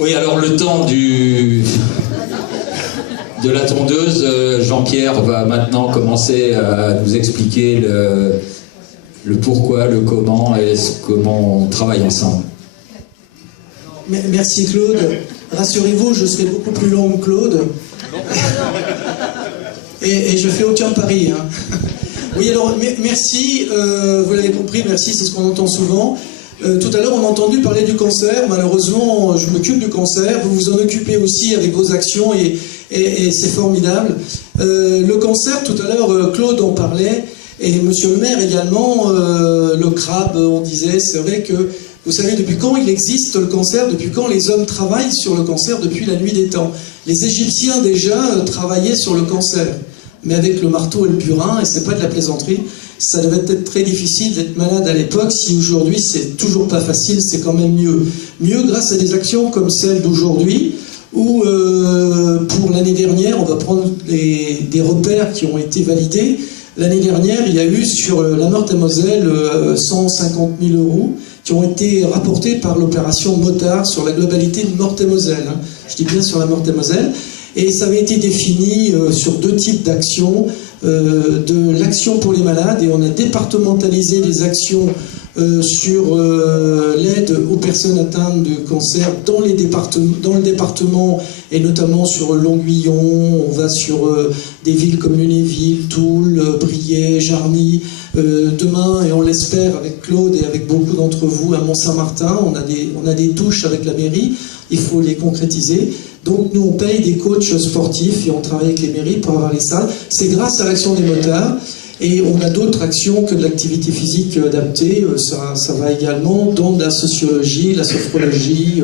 Oui, alors le temps de la tondeuse, Jean-Pierre va maintenant commencer à nous expliquer le pourquoi, le comment et comment on travaille ensemble. Merci Claude. Rassurez-vous, je serai beaucoup plus long que Claude. Et je fais aucun pari. Hein. Oui, alors merci, vous l'avez compris, merci, c'est ce qu'on entend souvent. Tout à l'heure, on a entendu parler du cancer. Malheureusement, je m'occupe du cancer. Vous vous en occupez aussi avec vos actions et c'est formidable. Le cancer, tout à l'heure, Claude en parlait et Monsieur le maire également. Le crabe, on disait, c'est vrai que vous savez depuis quand il existe le cancer, depuis quand les hommes travaillent sur le cancer, depuis la nuit des temps. Les Égyptiens déjà travaillaient sur le cancer, mais avec le marteau et le burin, et c'est pas de la plaisanterie. Ça devait être très difficile d'être malade à l'époque. Si aujourd'hui c'est toujours pas facile, c'est quand même mieux. Mieux grâce à des actions comme celle d'aujourd'hui, où pour l'année dernière, on va prendre des repères qui ont été validés. L'année dernière, il y a eu sur la Meurthe-et-Moselle 150 000 € qui ont été rapportés par l'opération Motard sur la globalité de Meurthe-et-Moselle. Hein. Je dis bien sur la Meurthe-et-Moselle. Et ça avait été défini sur deux types d'actions. De l'action pour les malades, et on a départementalisé les actions sur l'aide aux personnes atteintes de cancer dans le département et notamment sur Longuillon. On va sur des villes comme Lunéville, Toul, Briey, Jarny. Demain, et on l'espère avec Claude et avec beaucoup d'entre vous, à Mont-Saint-Martin, on a des touches avec la mairie, il faut les concrétiser. Donc nous on paye des coachs sportifs et on travaille avec les mairies pour avoir les salles. C'est grâce à l'action des motards. Et on a d'autres actions que de l'activité physique adaptée. Ça va également dans la sociologie, la sophrologie,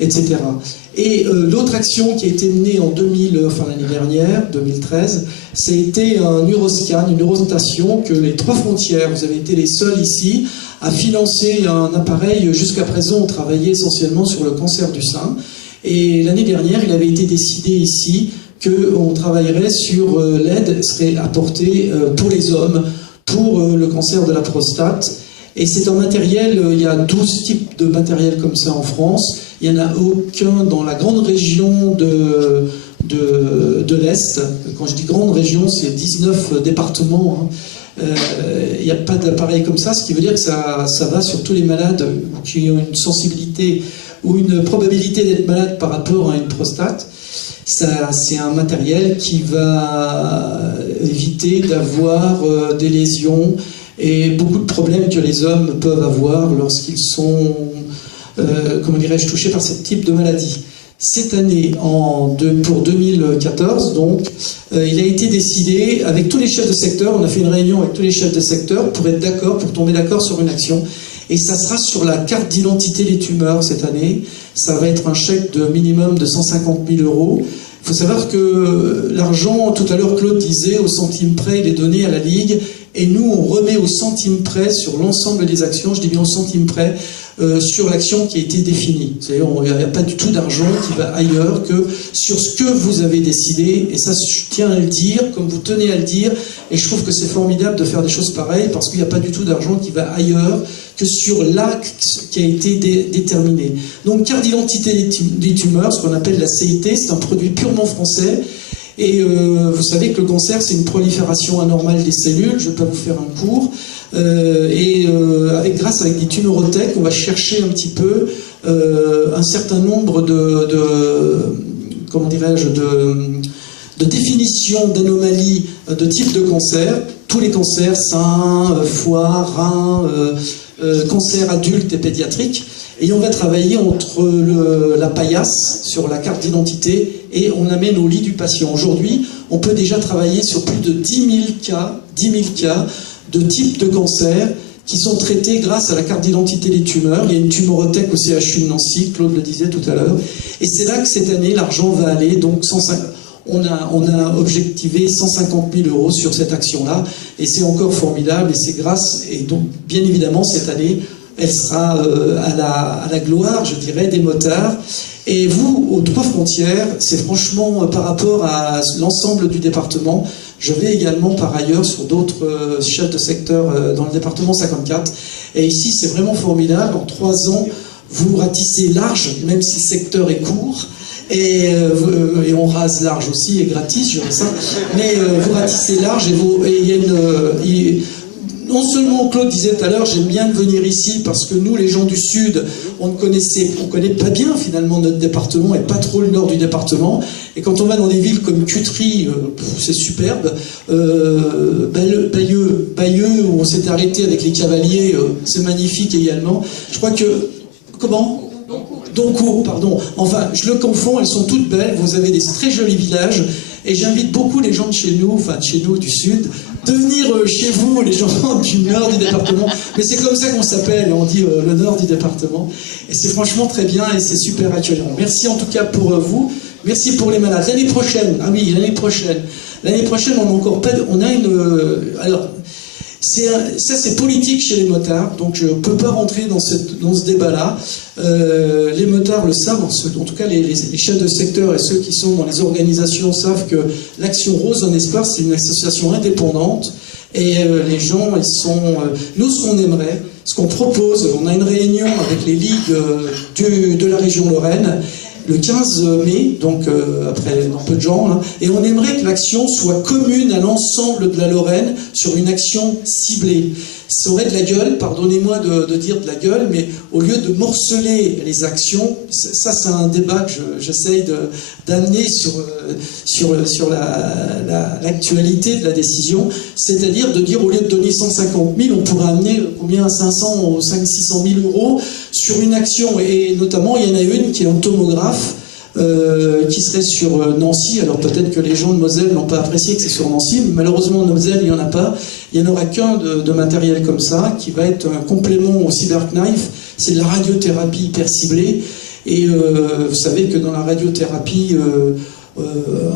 etc. Et l'autre action qui a été menée en l'année dernière, 2013, c'était un Uroscan, une Urostation que les Trois Frontières, vous avez été les seuls ici à financer un appareil. Jusqu'à présent, on travaillait essentiellement sur le cancer du sein. Et l'année dernière, il avait été décidé ici qu'on travaillerait sur l'aide serait apportée pour les hommes, pour le cancer de la prostate. Et c'est un matériel, il y a 12 types de matériel comme ça en France. Il n'y en a aucun dans la grande région de l'Est. Quand je dis grande région, c'est 19 départements. Hein. Il n'y a pas d'appareil comme ça, ce qui veut dire que ça va sur tous les malades qui ont une sensibilité ou une probabilité d'être malade par rapport à une prostate. C'est un matériel qui va éviter d'avoir des lésions et beaucoup de problèmes que les hommes peuvent avoir lorsqu'ils sont, comment dirais-je, touchés par ce type de maladie. Cette année, pour 2014, donc, il a été décidé avec tous les chefs de secteur, on a fait une réunion avec tous les chefs de secteur pour être d'accord, pour tomber d'accord sur une action. Et ça sera sur la carte d'identité des tumeurs cette année. Ça va être un chèque de minimum de 150 000 €. Il faut savoir que l'argent, tout à l'heure Claude disait, au centime près, il est donné à la Ligue. Et nous, on remet au centime près sur l'ensemble des actions, je dis bien au centime près, sur l'action qui a été définie. C'est-à-dire il n'y a pas du tout d'argent qui va ailleurs que sur ce que vous avez décidé. Et ça, je tiens à le dire, comme vous tenez à le dire. Et je trouve que c'est formidable de faire des choses pareilles parce qu'il n'y a pas du tout d'argent qui va ailleurs que sur l'axe qui a été déterminé. Donc, carte d'identité des tumeurs, ce qu'on appelle la CIT, c'est un produit purement français. Et vous savez que le cancer, c'est une prolifération anormale des cellules. Je ne vais pas vous faire un cours. Grâce à des tumorothèques, on va chercher un petit peu un certain nombre comment dirais-je, de définitions d'anomalies de type de cancer. Tous les cancers, sein, foie, rein, cancer adulte et pédiatrique. Et on va travailler entre la paillasse sur la carte d'identité et on amène au lit du patient. Aujourd'hui, on peut déjà travailler sur plus de 10 000 cas de type de cancer qui sont traités grâce à la carte d'identité des tumeurs. Il y a une tumorothèque au CHU de Nancy, Claude le disait tout à l'heure. Et c'est là que cette année, l'argent va aller. Donc on a objectivé 150 000 € sur cette action-là. Et c'est encore formidable. Et c'est grâce, et donc bien évidemment, cette année, elle sera à la gloire, je dirais, des motards. Et vous, aux Trois Frontières, c'est franchement par rapport à l'ensemble du département. Je vais également par ailleurs sur d'autres chefs de secteur dans le département 54. Et ici, c'est vraiment formidable. En 3 ans, vous ratissez large, même si le secteur est court. Et on rase large aussi, et gratis, je dirais ça. Mais vous ratissez large et il y a une... non seulement, Claude disait tout à l'heure, j'aime bien venir ici parce que nous, les gens du Sud, on connaît pas bien finalement notre département et pas trop le nord du département. Et quand on va dans des villes comme Cutry, c'est superbe. Bayeux, où on s'est arrêté avec les cavaliers, c'est magnifique également. Je crois que... Comment ? Doncourt, pardon. Enfin, je le confonds, elles sont toutes belles. Vous avez des très jolis villages. Et j'invite beaucoup les gens de chez nous, enfin de chez nous, du Sud, de venir chez vous, les gens du nord du département. Mais c'est comme ça qu'on s'appelle, on dit le nord du département. Et c'est franchement très bien et c'est super accueillant. Merci en tout cas pour vous. Merci pour les malades. L'année prochaine, ah oui, l'année prochaine. L'année prochaine, on a encore pas... On a une... alors... Ça, c'est politique chez les motards, donc je ne peux pas rentrer dans ce débat-là. Les motards le savent, en tout cas les chefs de secteur et ceux qui sont dans les organisations savent que l'Action Rose en Espoir, c'est une association indépendante. Et les gens, ils sont... nous, ce qu'on aimerait, ce qu'on propose, on a une réunion avec les ligues de la région Lorraine, le 15 mai, donc après dans peu de gens, hein, et on aimerait que l'action soit commune à l'ensemble de la Lorraine sur une action ciblée. Ça aurait de la gueule, pardonnez-moi de dire de la gueule, mais au lieu de morceler les actions, ça c'est un débat que j'essaye d'amener sur l'actualité de la décision, c'est-à-dire de dire au lieu de donner 150 000, on pourrait amener combien 500 ou 600 000 euros sur une action, et notamment il y en a une qui est un tomographe, qui serait sur Nancy. Alors peut-être que les gens de Moselle n'ont pas apprécié que c'est sur Nancy, mais malheureusement en Moselle il n'y en a pas. Il n'y en aura qu'un de matériel comme ça, qui va être un complément au cyberknife. C'est de la radiothérapie hyper ciblée. Et vous savez que dans la radiothérapie,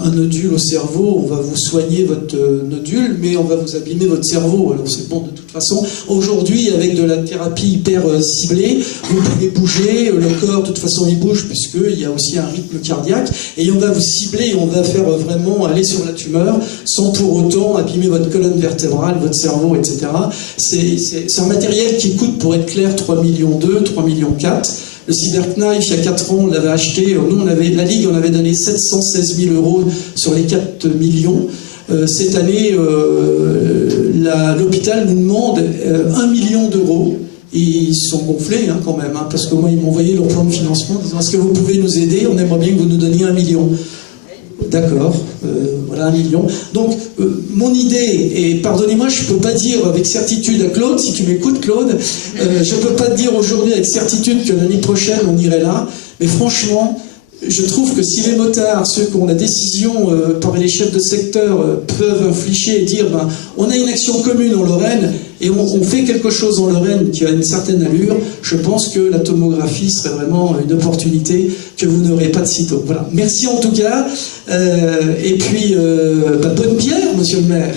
un nodule au cerveau, on va vous soigner votre nodule, mais on va vous abîmer votre cerveau. Alors c'est bon de toute façon. Aujourd'hui, avec de la thérapie hyper ciblée, vous pouvez bouger, le corps de toute façon il bouge, puisqu'il y a aussi un rythme cardiaque, et on va vous cibler, et on va faire vraiment aller sur la tumeur, sans pour autant abîmer votre colonne vertébrale, votre cerveau, etc. C'est un matériel qui coûte, pour être clair, 3,2 millions, 3,4 millions. Le cyberknife, il y a 4 ans, on l'avait acheté. Nous, la Ligue, on avait donné 716 000 euros sur les 4 millions. Cette année, l'hôpital nous demande 1 million d'euros. Et ils sont gonflés quand même, parce que moi, ils m'ont envoyé leur plan de financement en disant « Est-ce que vous pouvez nous aider? On aimerait bien que vous nous donniez 1 million. » D'accord, voilà 1 million. Donc, mon idée, et pardonnez-moi, je ne peux pas dire avec certitude à Claude, si tu m'écoutes Claude, je ne peux pas te dire aujourd'hui avec certitude que l'année prochaine on irait là, mais franchement, je trouve que si les motards, ceux qui ont la décision par les chefs de secteur, peuvent infliger et dire ben, on a une action commune en Lorraine et on fait quelque chose en Lorraine qui a une certaine allure, je pense que la tomographie serait vraiment une opportunité que vous n'aurez pas de sitôt. Voilà. Merci en tout cas, et puis bonne bière, monsieur le maire.